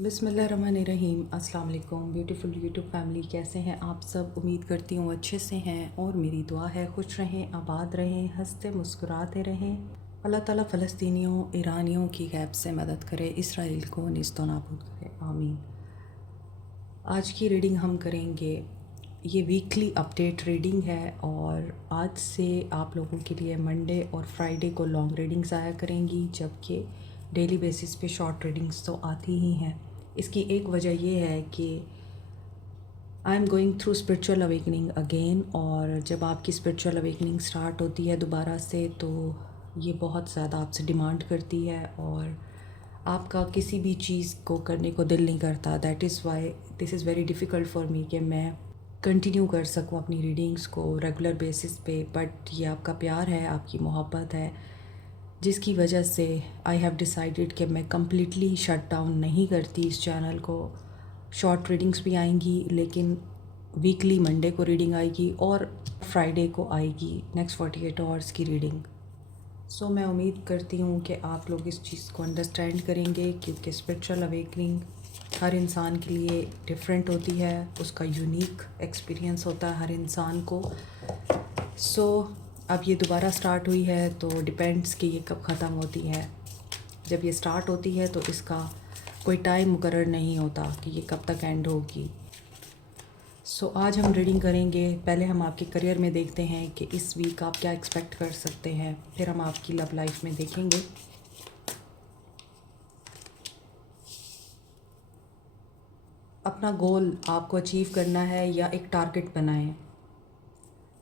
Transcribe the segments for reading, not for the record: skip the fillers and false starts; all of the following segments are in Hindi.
बिस्मिल्लाहिर्रहमानिर्रहीम। अस्सलाम वालेकुम ब्यूटीफुल यूट्यूब फैमिली, कैसे हैं आप सब? उम्मीद करती हूँ अच्छे से हैं और मेरी दुआ है खुश रहें, आबाद रहें, हंसते मुस्कुराते रहें। अल्लाह ताला फ़लस्तीनियों ईरानियों की गैब से मदद करे, इसराइल को निस्तो नाबूद करे, आमीन। आज की रीडिंग हम करेंगे, ये वीकली अपडेट रीडिंग है और आज से आप लोगों के लिए मंडे और फ्राइडे को लॉन्ग रीडिंग्स आया करेंगी, जबकि डेली बेसिस पे शॉर्ट रीडिंग्स तो आती ही हैं। इसकी एक वजह ये है कि I am going through spiritual awakening again, और जब आपकी स्पिरिचुअल अवेकनिंग स्टार्ट होती है दोबारा से तो ये बहुत ज़्यादा आपसे डिमांड करती है और आपका किसी भी चीज़ को करने को दिल नहीं करता। That is why this is very difficult for me कि मैं कंटिन्यू कर सकूँ अपनी रीडिंग्स को रेगुलर बेसिस पे। बट ये आपका प्यार है, आपकी मोहब्बत है, जिसकी वजह से आई हैव डिसाइडेड कि मैं कम्प्लीटली शट डाउन नहीं करती इस चैनल को। शॉर्ट रीडिंग्स भी आएंगी, लेकिन वीकली मंडे को रीडिंग आएगी और फ्राइडे को आएगी नेक्स्ट 48 आवर्स की रीडिंग। सो मैं उम्मीद करती हूँ कि आप लोग इस चीज़ को अंडरस्टैंड करेंगे, क्योंकि स्पिरिचुअल अवेकनिंग हर इंसान के लिए डिफरेंट होती है, उसका यूनिक एक्सपीरियंस होता है हर इंसान को। सो अब ये दोबारा स्टार्ट हुई है तो डिपेंड्स कि ये कब ख़त्म होती है। जब ये स्टार्ट होती है तो इसका कोई टाइम मुकर्रर नहीं होता कि ये कब तक एंड होगी। सो आज हम रीडिंग करेंगे। पहले हम आपके करियर में देखते हैं कि इस वीक आप क्या एक्सपेक्ट कर सकते हैं, फिर हम आपकी लव लाइफ में देखेंगे। अपना गोल आपको अचीव करना है या एक टारगेट बनाएं,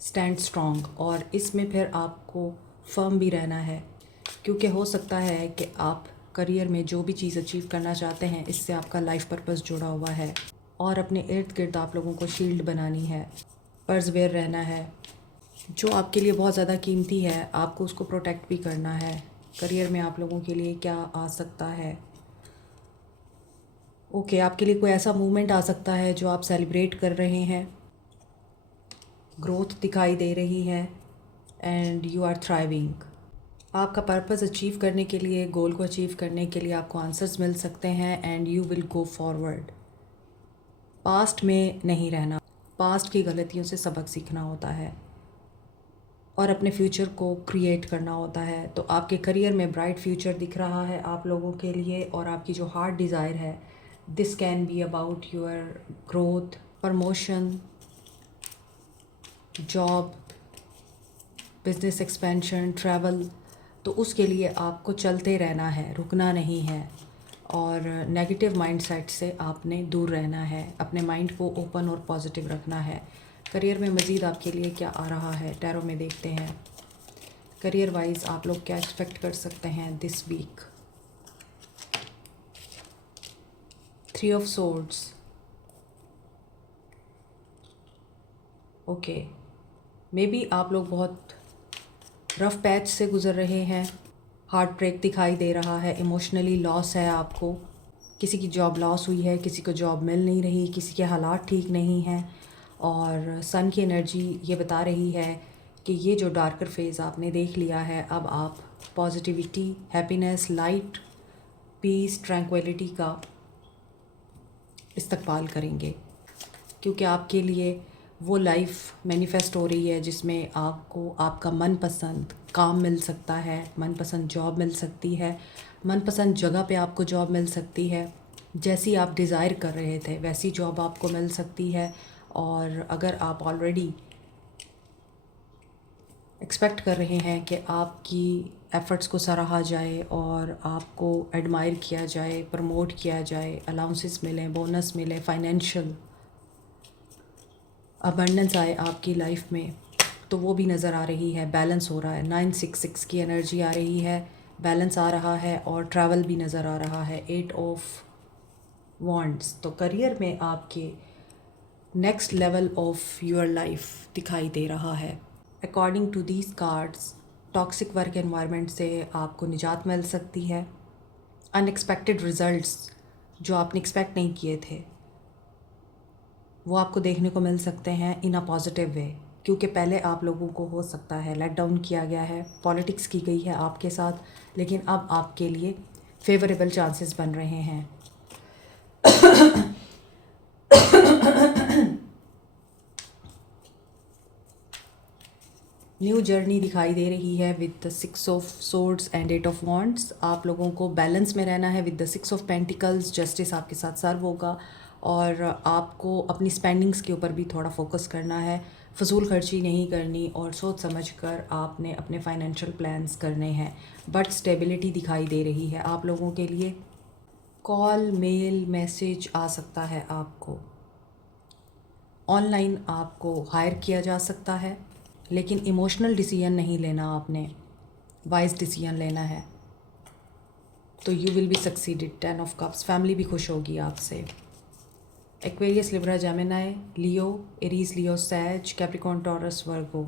स्टैंड स्ट्रॉन्ग, और इसमें फिर आपको फर्म भी रहना है, क्योंकि हो सकता है कि आप करियर में जो भी चीज़ अचीव करना चाहते हैं इससे आपका लाइफ पर्पस जुड़ा हुआ है और अपने इर्द गिर्द आप लोगों को शील्ड बनानी है, पर्सवेयर रहना है। जो आपके लिए बहुत ज़्यादा कीमती है आपको उसको प्रोटेक्ट भी करना है। करियर में आप लोगों के लिए क्या आ सकता है? आपके लिए कोई ऐसा मूवमेंट आ सकता है जो आप सेलिब्रेट कर रहे हैं, ग्रोथ दिखाई दे रही है एंड यू आर थ्राइविंग। आपका पर्पस अचीव करने के लिए, गोल को अचीव करने के लिए आपको आंसर्स मिल सकते हैं and you will go forward. Past में नहीं रहना, पास्ट की गलतियों से सबक सीखना होता है और अपने फ्यूचर को क्रिएट करना होता है। तो आपके करियर में ब्राइट फ्यूचर दिख रहा है आप लोगों के लिए, और आपकी जो हार्ट डिज़ायर है, this can be about your growth, promotion, job, business expansion, travel. तो उसके लिए आपको चलते रहना है, रुकना नहीं है, और नेगेटिव माइंडसेट से आपने दूर रहना है, अपने माइंड को ओपन और पॉजिटिव रखना है। करियर में मज़ीद आपके लिए क्या आ रहा है टैरो में देखते हैं। करियर वाइज आप लोग क्या एक्सपेक्ट कर सकते हैं this week. 3 of swords, okay, maybe आप लोग बहुत रफ़ पैच से गुज़र रहे हैं, हार्ट ब्रेक दिखाई दे रहा है, इमोशनली लॉस है आपको, किसी की जॉब लॉस हुई है, किसी को जॉब मिल नहीं रही, किसी के हालात ठीक नहीं हैं, और सन की एनर्जी ये बता रही है कि ये जो डार्कर फेज़ आपने देख लिया है, अब आप positivity, happiness, light, peace, tranquillity का इस्तकबाल करेंगे, क्योंकि आपके लिए वो लाइफ मैनिफेस्ट हो रही है जिसमें आपको आपका मनपसंद काम मिल सकता है, मनपसंद जॉब मिल सकती है, मनपसंद जगह पे आपको जॉब मिल सकती है, जैसी आप डिज़ायर कर रहे थे वैसी जॉब आपको मिल सकती है। और अगर आप ऑलरेडी एक्सपेक्ट कर रहे हैं कि आपकी एफ़र्ट्स को सराहा जाए और आपको एडमायर किया जाए, प्रमोट किया जाए, अलाउंसेस मिलें, बोनस मिले, फाइनेंशियल अबंडेंस आए आपकी लाइफ में, तो वो भी नज़र आ रही है। बैलेंस हो रहा है, 966 की एनर्जी आ रही है, बैलेंस आ रहा है, और ट्रैवल भी नज़र आ रहा है, 8 ऑफ वॉन्ड्स। तो करियर में आपके next level of your life दिखाई दे रहा है। According to these cards, toxic work environment से आपको निजात मिल सकती है। अनएक्सपेक्टेड रिज़ल्ट्स जो आपने एक्सपेक्ट नहीं किए थे वो आपको देखने को मिल सकते हैं इन अ पॉजिटिव वे, क्योंकि पहले आप लोगों को हो सकता है लेट डाउन किया गया है, पॉलिटिक्स की गई है आपके साथ, लेकिन अब आपके लिए फेवरेबल चांसेस बन रहे हैं। न्यू जर्नी दिखाई दे रही है with the 6 of swords and 8 of wands. आप लोगों को बैलेंस में रहना है with the 6 of pentacles. Justice आपके साथ सर्व होगा और आपको अपनी स्पेंडिंग्स के ऊपर भी थोड़ा फोकस करना है। फजूल खर्ची नहीं करनी और सोच समझ कर आपने अपने फाइनेंशियल प्लान्स करने हैं। बट स्टेबिलिटी दिखाई दे रही है आप लोगों के लिए। कॉल, मेल, मैसेज आ सकता है आपको। ऑनलाइन आपको हायर किया जा सकता है, लेकिन इमोशनल डिसीजन नहीं लेना आपने, वाइज डिसीजन लेना है। तो you will be succeeded. 10 of cups. Family भी खुश होगी आपसे। एक्वेरियस, लिब्रा, जेमिनाई, लियो, एरीज, लियो, सैज, कैप्रिकॉर्न, टॉरस, वर्गो,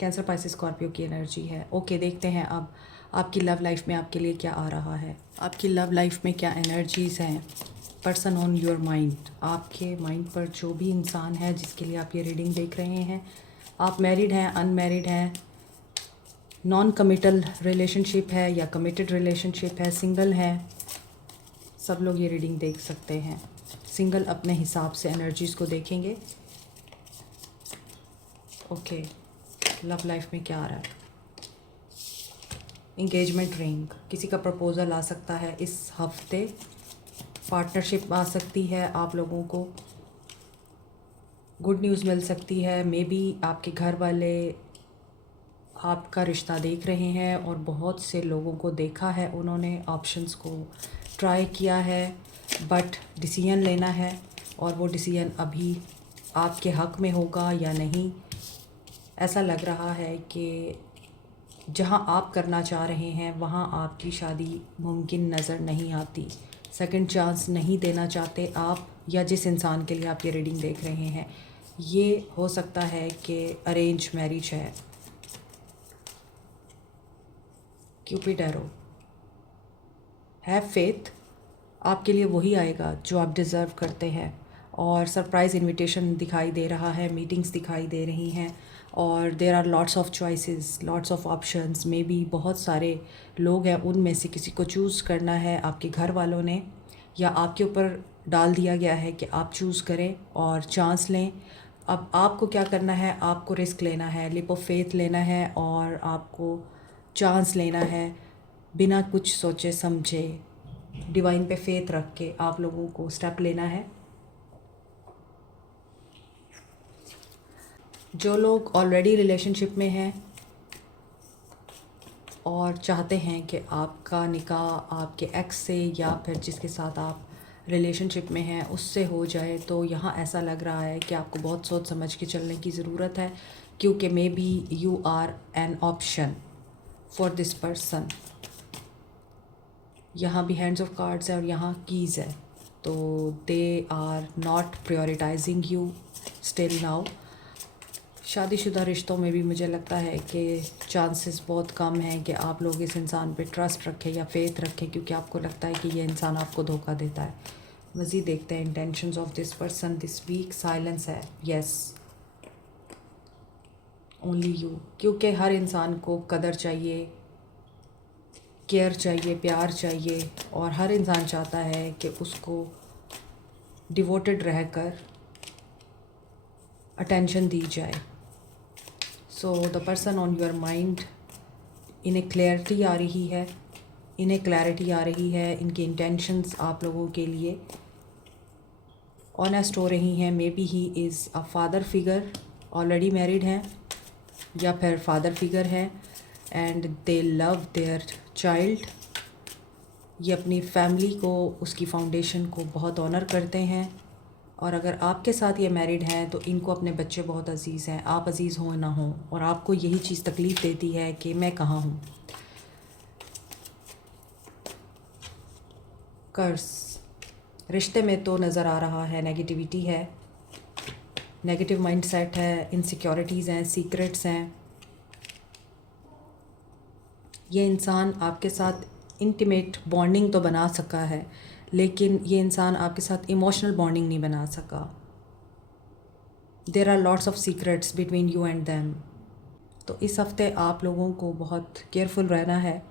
कैंसर, पाइसिस, स्कॉर्पियो की एनर्जी है। ओके, देखते हैं अब आपकी लव लाइफ में आपके लिए क्या आ रहा है। आपकी लव लाइफ में क्या एनर्जीज़ हैं। Person on your mind. आपके माइंड पर जो भी इंसान है जिसके लिए आप ये रीडिंग देख रहे हैं, आप मैरिड हैं, अनमैरिड हैं, नॉन कमिटल रिलेशनशिप है या कमिटेड रिलेशनशिप है, सिंगल हैं, सब लोग ये रीडिंग देख सकते हैं। सिंगल अपने हिसाब से एनर्जीज़ को देखेंगे। ओके, लव लाइफ में क्या आ रहा है। इंगेजमेंट रिंग, किसी का प्रपोज़ल आ सकता है इस हफ्ते। पार्टनरशिप आ सकती है आप लोगों को। गुड न्यूज़ मिल सकती है। मे बी आपके घर वाले आपका रिश्ता देख रहे हैं और बहुत से लोगों को देखा है, उन्होंने ऑप्शंस को ट्राई किया है, बट डिसीजन लेना है और वो डिसीजन अभी आपके हक़ में होगा या नहीं। ऐसा लग रहा है कि जहां आप करना चाह रहे हैं वहां आपकी शादी मुमकिन नज़र नहीं आती। सेकंड चांस नहीं देना चाहते आप, या जिस इंसान के लिए आप ये रीडिंग देख रहे हैं, ये हो सकता है कि अरेंज मैरिज है। क्यूपिड एरो, हैव फेथ, आपके लिए वही आएगा जो आप डिज़र्व करते हैं। और सरप्राइज़ इनविटेशन दिखाई दे रहा है, मीटिंग्स दिखाई दे रही हैं और there are lots of choices, lots of options. Maybe बहुत सारे लोग हैं, उनमें से किसी को चूज़ करना है आपके घर वालों ने, या आपके ऊपर डाल दिया गया है कि आप चूज़ करें और चांस लें। अब आपको क्या करना है, आपको रिस्क लेना है, लिप ऑफ फेथ लेना है और आपको चांस लेना है बिना कुछ सोचे समझे। डिवाइन पे फेथ रख के आप लोगों को स्टेप लेना है। जो लोग ऑलरेडी रिलेशनशिप में हैं और चाहते हैं कि आपका निकाह आपके एक्स से या फिर जिसके साथ आप रिलेशनशिप में हैं उससे हो जाए, तो यहाँ ऐसा लग रहा है कि आपको बहुत सोच समझ के चलने की ज़रूरत है, क्योंकि maybe you are an option for this person. यहाँ भी हैंड्स ऑफ कार्ड्स है और यहाँ कीज़ है, तो they are not prioritising you still now. शादीशुदा रिश्तों में भी मुझे लगता है कि चांसेस बहुत कम हैं कि आप लोग इस इंसान पे ट्रस्ट रखें या फेथ रखें, क्योंकि आपको लगता है कि ये इंसान आपको धोखा देता है। मज़ीद देखते हैं intentions of this person this week. Silence है, यस, ओनली यू, क्योंकि हर इंसान को कदर चाहिए, केयर चाहिए, प्यार चाहिए और हर इंसान चाहता है कि उसको डिवोटेड रहकर अटेंशन दी जाए। So the person on your mind, इन्हें क्लैरिटी आ रही है, इन्हें क्लैरिटी आ रही है, इनकी इंटेंशंस आप लोगों के लिए ऑनेस्ट हो रही हैं। May be he is a father figure, already married हैं या फिर फादर फिगर है and they love their child. ये अपनी फैमिली को, उसकी फाउंडेशन को बहुत ऑनर करते हैं। और अगर आपके साथ ये मैरिड हैं तो इनको अपने बच्चे बहुत अजीज़ हैं, आप अजीज़ हों ना हों, और आपको यही चीज़ तकलीफ़ देती है कि मैं कहाँ हूँ। कर्स, रिश्ते में तो नज़र आ रहा है नेगेटिविटी है, नेगेटिव माइंडसेट है, इनसिक्योरिटीज़ हैं, सीक्रेट्स हैं। ये इंसान आपके साथ इंटीमेट बॉन्डिंग तो बना सका है, लेकिन ये इंसान आपके साथ इमोशनल बॉन्डिंग नहीं बना सका। There are lots of secrets between you and them. तो इस हफ्ते आप लोगों को बहुत केयरफुल रहना है।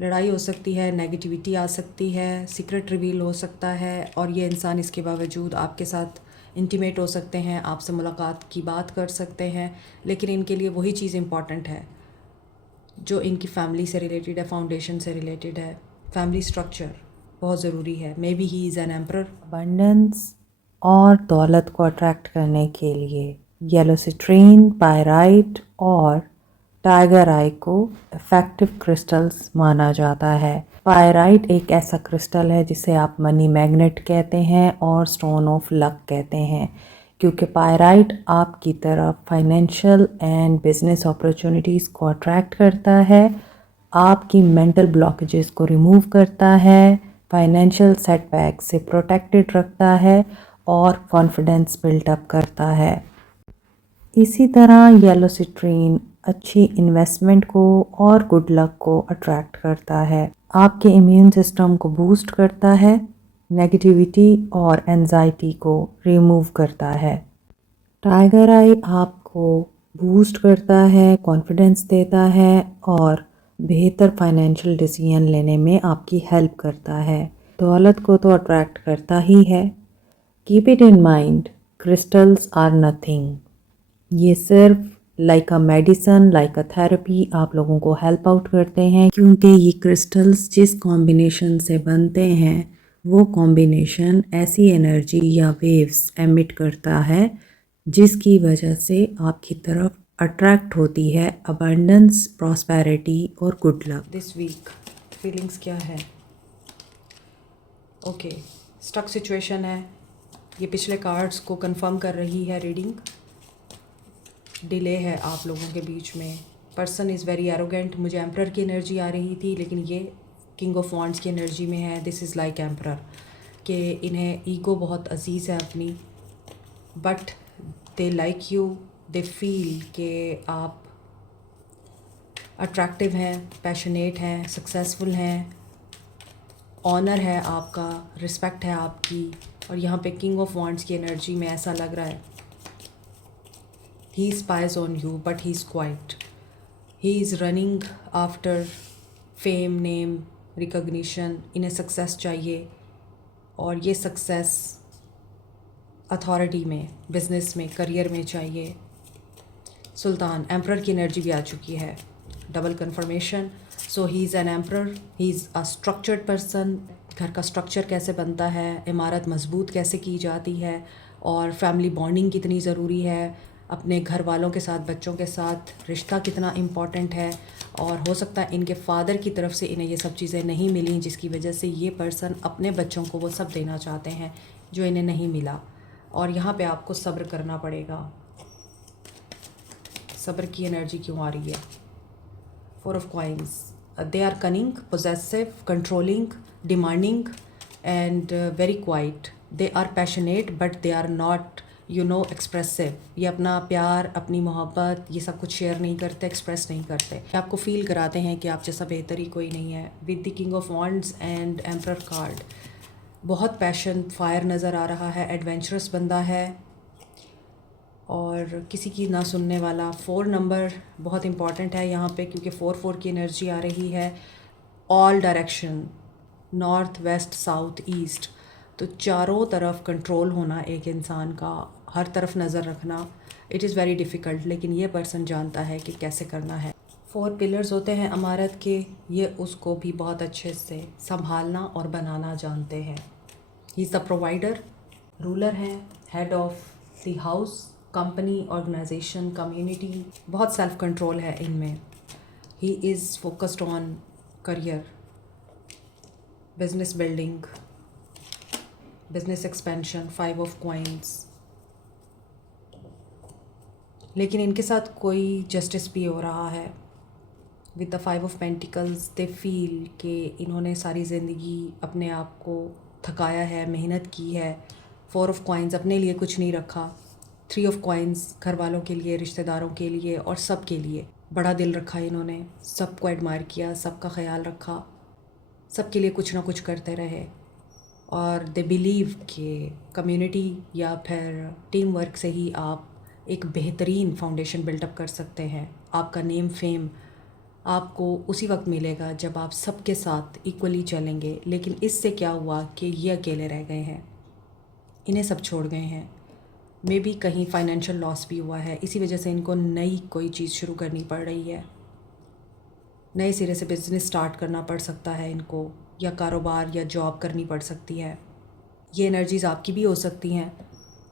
लड़ाई हो सकती है, नेगेटिविटी आ सकती है, सीक्रेट रिवील हो सकता है, और ये इंसान इसके बावजूद आपके साथ इंटीमेट हो सकते हैं, आपसे मुलाकात की बात कर सकते हैं, लेकिन इनके लिए वही चीज़ इम्पॉर्टेंट है जो इनकी फैमिली से रिलेटेड है, फाउंडेशन से रिलेटेड है। फैमिली स्ट्रक्चर बहुत ज़रूरी है। May be he is an emperor. Abundance और दौलत को अट्रैक्ट करने के लिए येलो सिट्रीन, पायराइट और टाइगर आई को इफ़ेक्टिव क्रिस्टल्स माना जाता है। पायराइट एक ऐसा क्रिस्टल है जिसे आप मनी मैग्नेट कहते हैं और स्टोन ऑफ लक कहते हैं, क्योंकि पायराइट आपकी तरफ फाइनेंशियल एंड बिजनेस अपॉर्चुनिटीज़ को अट्रैक्ट करता है, आपकी मेंटल ब्लॉकेजेस को रिमूव करता है, फाइनेंशियल सेटबैक से प्रोटेक्टेड रखता है और कॉन्फिडेंस बिल्टअप करता है। इसी तरह येलो सिट्रीन अच्छी इन्वेस्टमेंट को और गुड लक को अट्रैक्ट करता है, आपके इम्यून सिस्टम को बूस्ट करता है, नेगेटिविटी और एंजाइटी को रिमूव करता है। टाइगर आई आपको बूस्ट करता है, कॉन्फिडेंस देता है और बेहतर फाइनेंशियल डिसीजन लेने में आपकी हेल्प करता है। दौलत को तो अट्रैक्ट करता ही है। Keep it in mind, crystals are nothing. ये सिर्फ like a medicine, like a therapy आप लोगों को हेल्प आउट करते हैं, क्योंकि ये क्रिस्टल्स जिस कॉम्बिनेशन से बनते हैं वो कॉम्बिनेशन ऐसी एनर्जी या वेव्स एमिट करता है जिसकी वजह से आपकी तरफ अट्रैक्ट होती है अबंडेंस, प्रॉस्पेरिटी और good luck. This week feelings क्या है? ओके, स्टक सिचुएशन है। ये पिछले कार्ड्स को कंफर्म कर रही है रीडिंग। डिले है आप लोगों के बीच में। Person is very arrogant. मुझे एम्परर की एनर्जी आ रही थी, लेकिन ये किंग ऑफ वॉन्ड्स की एनर्जी में है। दिस इज़ लाइक एम्परर कि इन्हें ईगो बहुत अजीज़ है अपनी, but they like you, they feel कि आप अट्रैक्टिव हैं, पैशनेट हैं, सक्सेसफुल हैं, ऑनर है आपका, रिस्पेक्ट है आपकी। और यहाँ पे किंग ऑफ वॉन्ड्स की एनर्जी में ऐसा लग रहा है he spies on you but he's quiet. He is running after fame, name, recognition. इन्हें सक्सेस चाहिए, और ये सक्सेस अथॉरिटी में, बिजनेस में, करियर में चाहिए। सुल्तान एम्परर की एनर्जी भी आ चुकी है, double confirmation. So he is an emperor, he is a structured person. घर का स्ट्रक्चर कैसे बनता है, इमारत मजबूत कैसे की जाती है, और फैमिली बॉन्डिंग कितनी ज़रूरी है, अपने घर वालों के साथ, बच्चों के साथ रिश्ता कितना इम्पॉर्टेंट है। और हो सकता है इनके फादर की तरफ से इन्हें ये सब चीज़ें नहीं मिली, जिसकी वजह से ये पर्सन अपने बच्चों को वो सब देना चाहते हैं जो इन्हें नहीं मिला। और यहाँ पे आपको सब्र करना पड़ेगा। सब्र की एनर्जी क्यों आ रही है? 4 of coins. They are cunning, possessive, controlling, demanding and very quiet. They are passionate but they are not expressive. ये अपना प्यार, अपनी मोहब्बत, ये सब कुछ शेयर नहीं करते, एक्सप्रेस नहीं करते। आपको फील कराते हैं कि आप जैसा बेहतर ही कोई नहीं है। With the king of wands and emperor card, बहुत पैशन, फायर नज़र आ रहा है। एडवेंचरस बंदा है और किसी की ना सुनने वाला। 4 नंबर बहुत इंपॉर्टेंट है यहाँ पे, क्योंकि 4 की एनर्जी आ रही है। All direction, north, west, south, east, तो चारों तरफ कंट्रोल होना एक इंसान का, हर तरफ नज़र रखना, इट इज़ वेरी डिफ़िकल्ट। लेकिन ये पर्सन जानता है कि कैसे करना है। 4 पिलर्स होते हैं अमारत के, ये उसको भी बहुत अच्छे से संभालना और बनाना जानते हैं। He is the provider, ruler हैं, head of the house, company, organization, community. बहुत सेल्फ कंट्रोल है इनमें। He is focused on career, business building, business expansion. 5 of coins. लेकिन इनके साथ कोई जस्टिस भी हो रहा है। With the 5 of pentacles, they feel कि इन्होंने सारी ज़िंदगी अपने आप को थकाया है, मेहनत की है। 4 ऑफ कॉइन्स, अपने लिए कुछ नहीं रखा। 3 ऑफ कॉइन्स, घर वालों के लिए, रिश्तेदारों के लिए और सब के लिए बड़ा दिल रखा इन्होंने। सबको एडमायर किया, सबका ख्याल रखा, सबके लिए कुछ ना कुछ करते रहे। और दे बिलीव कि कम्युनिटी या फिर टीम वर्क से ही आप एक बेहतरीन फाउंडेशन बिल्डअप कर सकते हैं। आपका नेम, फेम आपको उसी वक्त मिलेगा जब आप सबके साथ इक्वली चलेंगे। लेकिन इससे क्या हुआ कि ये अकेले रह गए हैं, इन्हें सब छोड़ गए हैं। मे बी कहीं फाइनेंशियल लॉस भी हुआ है, इसी वजह से इनको नई कोई चीज़ शुरू करनी पड़ रही है, नए सिरे से बिज़नेस स्टार्ट करना पड़ सकता है इनको, या कारोबार या जॉब करनी पड़ सकती है। ये एनर्जीज़ आपकी भी हो सकती हैं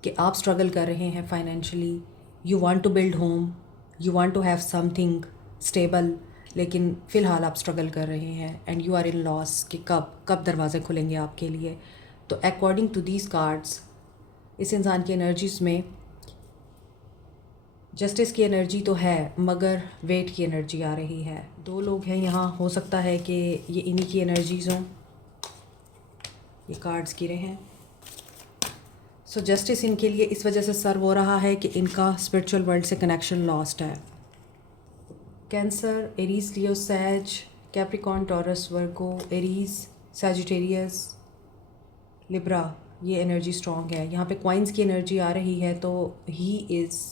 कि आप स्ट्रगल कर रहे हैं financially, you want to build home, you want to have something stable, लेकिन फ़िलहाल आप स्ट्रगल कर रहे हैं and you are in loss कि कब दरवाज़े खुलेंगे आपके लिए। तो अकॉर्डिंग टू दीज कार्ड्स, इस इंसान की एनर्जीज़ में जस्टिस की एनर्जी तो है मगर वेट की एनर्जी आ रही है। दो लोग हैं यहाँ, हो सकता है कि ये इन्हीं की एनर्जीज़ हों। ये कार्ड्स गिरे हैं। सो जस्टिस इनके लिए इस वजह से सर्व हो रहा है कि इनका स्पिरिचुअल वर्ल्ड से कनेक्शन लॉस्ट है। कैंसर, एरीज, लियो, सैज, कैप्रिकॉर्न, टॉरस, वर्गो, एरीज, सैजिटेरियस, लिब्रा, ये एनर्जी स्ट्रॉन्ग है। यहाँ पे क्वाइंस की एनर्जी आ रही है, तो he is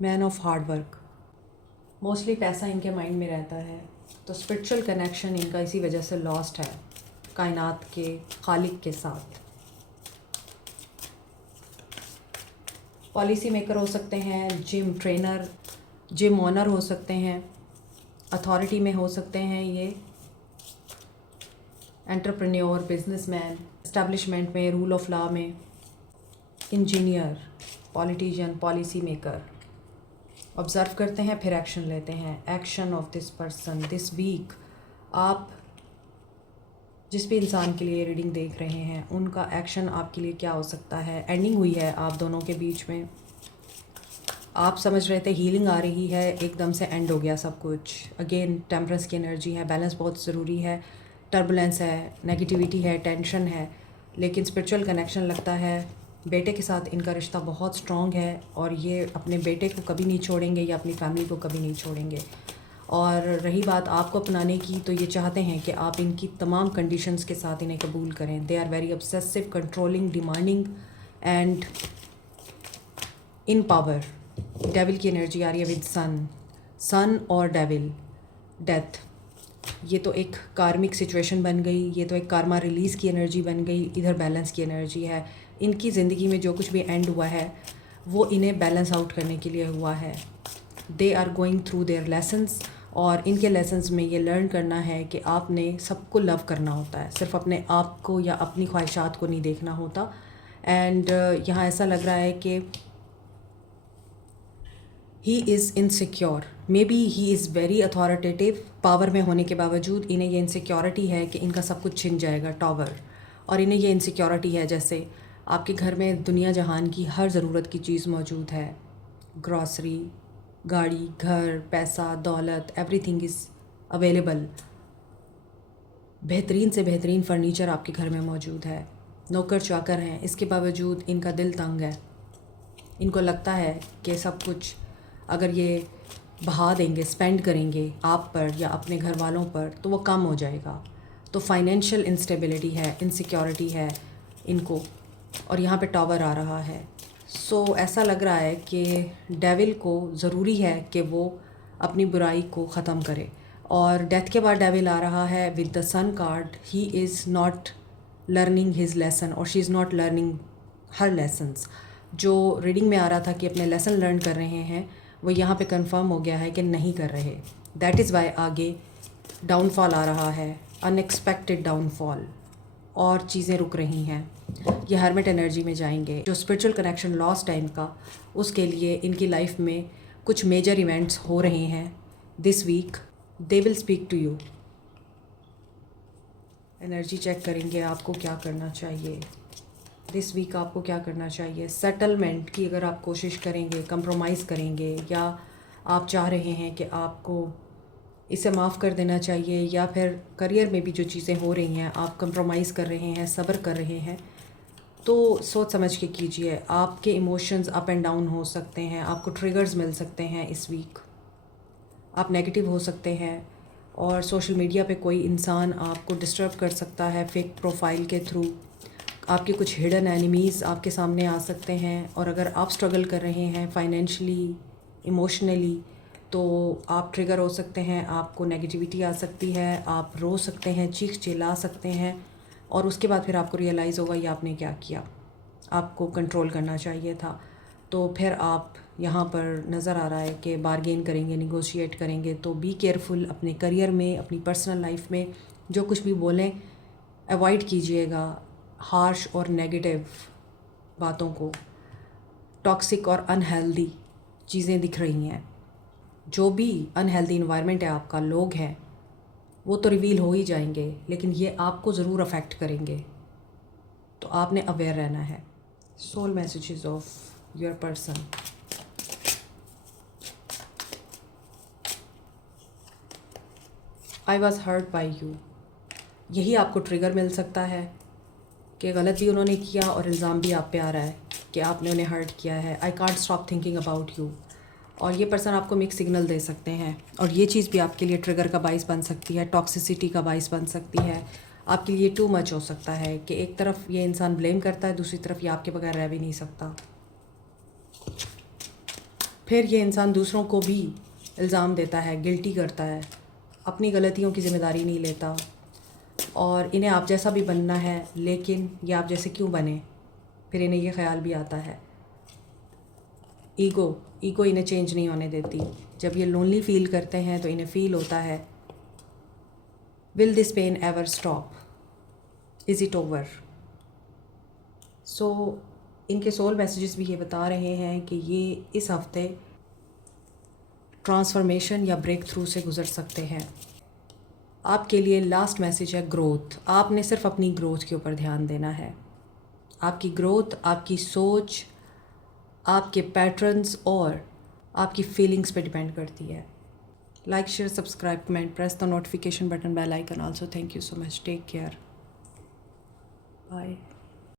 man of hard work. Mostly पैसा इनके माइंड में रहता है, तो स्पिरिचुअल कनेक्शन इनका इसी वजह से लॉस्ट है कायनात के खालिक के साथ। पॉलिसी मेकर हो सकते हैं, जिम ट्रेनर, जिम ओनर हो सकते हैं, अथॉरिटी में हो सकते हैं, ये एंटरप्रेन्योर, बिजनेसमैन, एस्टेब्लिशमेंट में, रूल ऑफ लॉ में, engineer, politician, policy maker. Observe करते हैं फिर एक्शन लेते हैं। Action of this person this week. आप जिस भी इंसान के लिए रीडिंग देख रहे हैं उनका एक्शन आपके लिए क्या हो सकता है। एंडिंग हुई है आप दोनों के बीच में, आप समझ रहे थे हीलिंग आ रही है, एकदम से एंड हो गया सब कुछ। अगेन टेम्परेंस की एनर्जी है, बैलेंस बहुत ज़रूरी है, टर्बुलेंस है, नेगेटिविटी है, टेंशन है, लेकिन स्पिरिचुअल कनेक्शन लगता है। बेटे के साथ इनका रिश्ता बहुत स्ट्रॉन्ग है और ये अपने बेटे को कभी नहीं छोड़ेंगे या अपनी फैमिली को कभी नहीं छोड़ेंगे। और रही बात आपको अपनाने की, तो ये चाहते हैं कि आप इनकी तमाम कंडीशंस के साथ इन्हें कबूल करें। They are very obsessive, controlling, demanding and in power. Devil की एनर्जी आ रही है विद सन और डेविल, डेथ। ये तो एक कार्मिक सिचुएशन बन गई, ये तो एक कार्मा रिलीज़ की एनर्जी बन गई। इधर बैलेंस की एनर्जी है। इनकी ज़िंदगी में जो कुछ भी एंड हुआ है वो इन्हें बैलेंस आउट करने के लिए हुआ है। They are going through their lessons, और इनके लेसन्स में ये लर्न करना है कि आपने सबको लव करना होता है, सिर्फ अपने आप को या अपनी ख्वाहिशात को नहीं देखना होता। एंड यहाँ ऐसा लग रहा है कि he is insecure, may be he is very authoritative. Power में होने के बावजूद इन्हें ये इनसिक्योरिटी है कि इनका सब कुछ छिन जाएगा, टॉवर। और इन्हें ये इनसिक्योरिटी है जैसे आपके घर में दुनिया जहान की हर ज़रूरत की चीज़ मौजूद है, ग्रॉसरी, गाड़ी, घर, पैसा, दौलत, एवरीथिंग इज़ अवेलेबल। बेहतरीन से बेहतरीन फर्नीचर आपके घर में मौजूद है, नौकर चाकर हैं, इसके बावजूद इनका दिल तंग है। इनको लगता है कि सब कुछ अगर ये बहा देंगे, स्पेंड करेंगे आप पर या अपने घर वालों पर, तो वो कम हो जाएगा। तो फाइनेंशियल इंस्टेबिलिटी है, इनसिक्योरिटी है इनको, और यहाँ पे टावर आ रहा है। सो ऐसा लग रहा है कि डेविल को ज़रूरी है कि वो अपनी बुराई को ख़त्म करे। और डेथ के बाद डेविल आ रहा है with the sun card. He is not learning his lesson और she is not learning her lessons. जो रीडिंग में आ रहा था कि अपने लेसन लर्न कर रहे हैं, वो यहाँ पे कंफर्म हो गया है कि नहीं कर रहे। दैट इज़ वाई आगे डाउनफॉल आ रहा है, अनएक्सपेक्टेड डाउनफॉल, और चीज़ें रुक रही हैं। ये हर्मिट एनर्जी में जाएंगे। जो स्पिरिचुअल कनेक्शन लॉस्ट है इनका, उसके लिए इनकी लाइफ में कुछ मेजर इवेंट्स हो रहे हैं this week. They will speak to you. Energy check करेंगे आपको क्या करना चाहिए दिस वीक। आपको क्या करना चाहिए? सेटलमेंट की अगर आप कोशिश करेंगे, कंप्रोमाइज़ करेंगे, या आप चाह रहे हैं कि आपको इसे माफ़ कर देना चाहिए, या फिर करियर में भी जो चीज़ें हो रही हैं आप कंप्रोमाइज़ कर रहे हैं, सब्र कर रहे हैं, तो सोच समझ के कीजिए। आपके इमोशंस अप एंड डाउन हो सकते हैं, आपको ट्रिगर्स मिल सकते हैं इस वीक, आप नेगेटिव हो सकते हैं, और सोशल मीडिया पे कोई इंसान आपको डिस्टर्ब कर सकता है फेक प्रोफाइल के थ्रू। आपके कुछ हिडन एनिमीज़ आपके सामने आ सकते हैं, और अगर आप स्ट्रगल कर रहे हैं फाइनेंशियली, इमोशनली, तो आप ट्रिगर हो सकते हैं, आपको नेगेटिविटी आ सकती है, आप रो सकते हैं, चीख चिल्ला सकते हैं, और उसके बाद फिर आपको रियलाइज़ होगा ये आपने क्या किया, आपको कंट्रोल करना चाहिए था। तो फिर आप यहाँ पर नज़र आ रहा है कि बारगेन करेंगे, निगोशिएट करेंगे। तो बी केयरफुल अपने करियर में, अपनी पर्सनल लाइफ में जो कुछ भी बोलें अवॉइड कीजिएगा हार्श और नेगेटिव बातों को। टॉक्सिक और अनहेल्दी चीज़ें दिख रही हैं, जो भी अनहेल्दी इन्वायरमेंट है आपका, लोग हैं, वो तो रिवील हो ही जाएंगे, लेकिन ये आपको ज़रूर अफेक्ट करेंगे। तो आपने अवेयर रहना है। Soul messages of your person. I was hurt by you. यही आपको ट्रिगर मिल सकता है कि गलत भी उन्होंने किया और इल्ज़ाम भी आप पे आ रहा है कि आपने उन्हें हर्ट किया है। I can't stop thinking about you. और ये पर्सन आपको मिक्स सिग्नल दे सकते हैं, और ये चीज़ भी आपके लिए ट्रिगर का बाइस बन सकती है, टॉक्सिसिटी का बाइस बन सकती है। आपके लिए टू मच हो सकता है कि एक तरफ ये इंसान ब्लेम करता है, दूसरी तरफ ये आपके बगैर रह भी नहीं सकता। फिर ये इंसान दूसरों को भी इल्ज़ाम देता है, गिल्टी करता है, अपनी गलतियों की ज़िम्मेदारी नहीं लेता, और इन्हें आप जैसा भी बनना है, लेकिन ये आप जैसे क्यों बने, फिर इन्हें ये ख्याल भी आता है। ईगो इन्हें चेंज नहीं होने देती। जब ये लोनली फील करते हैं तो इन्हें फील होता है, will this pain ever stop, is it over. So इनके सोल मैसेजेस भी ये बता रहे हैं कि ये इस हफ्ते ट्रांसफॉर्मेशन या ब्रेक थ्रू से गुज़र सकते हैं। आपके लिए लास्ट मैसेज है ग्रोथ। आपने सिर्फ अपनी ग्रोथ के ऊपर ध्यान देना है। आपकी ग्रोथ आपकी सोच, आपके पैटर्न्स और आपकी फीलिंग्स पे डिपेंड करती है। Like, share, subscribe, comment, press the notification button, bell icon also. Thank you so much. Take care. Bye.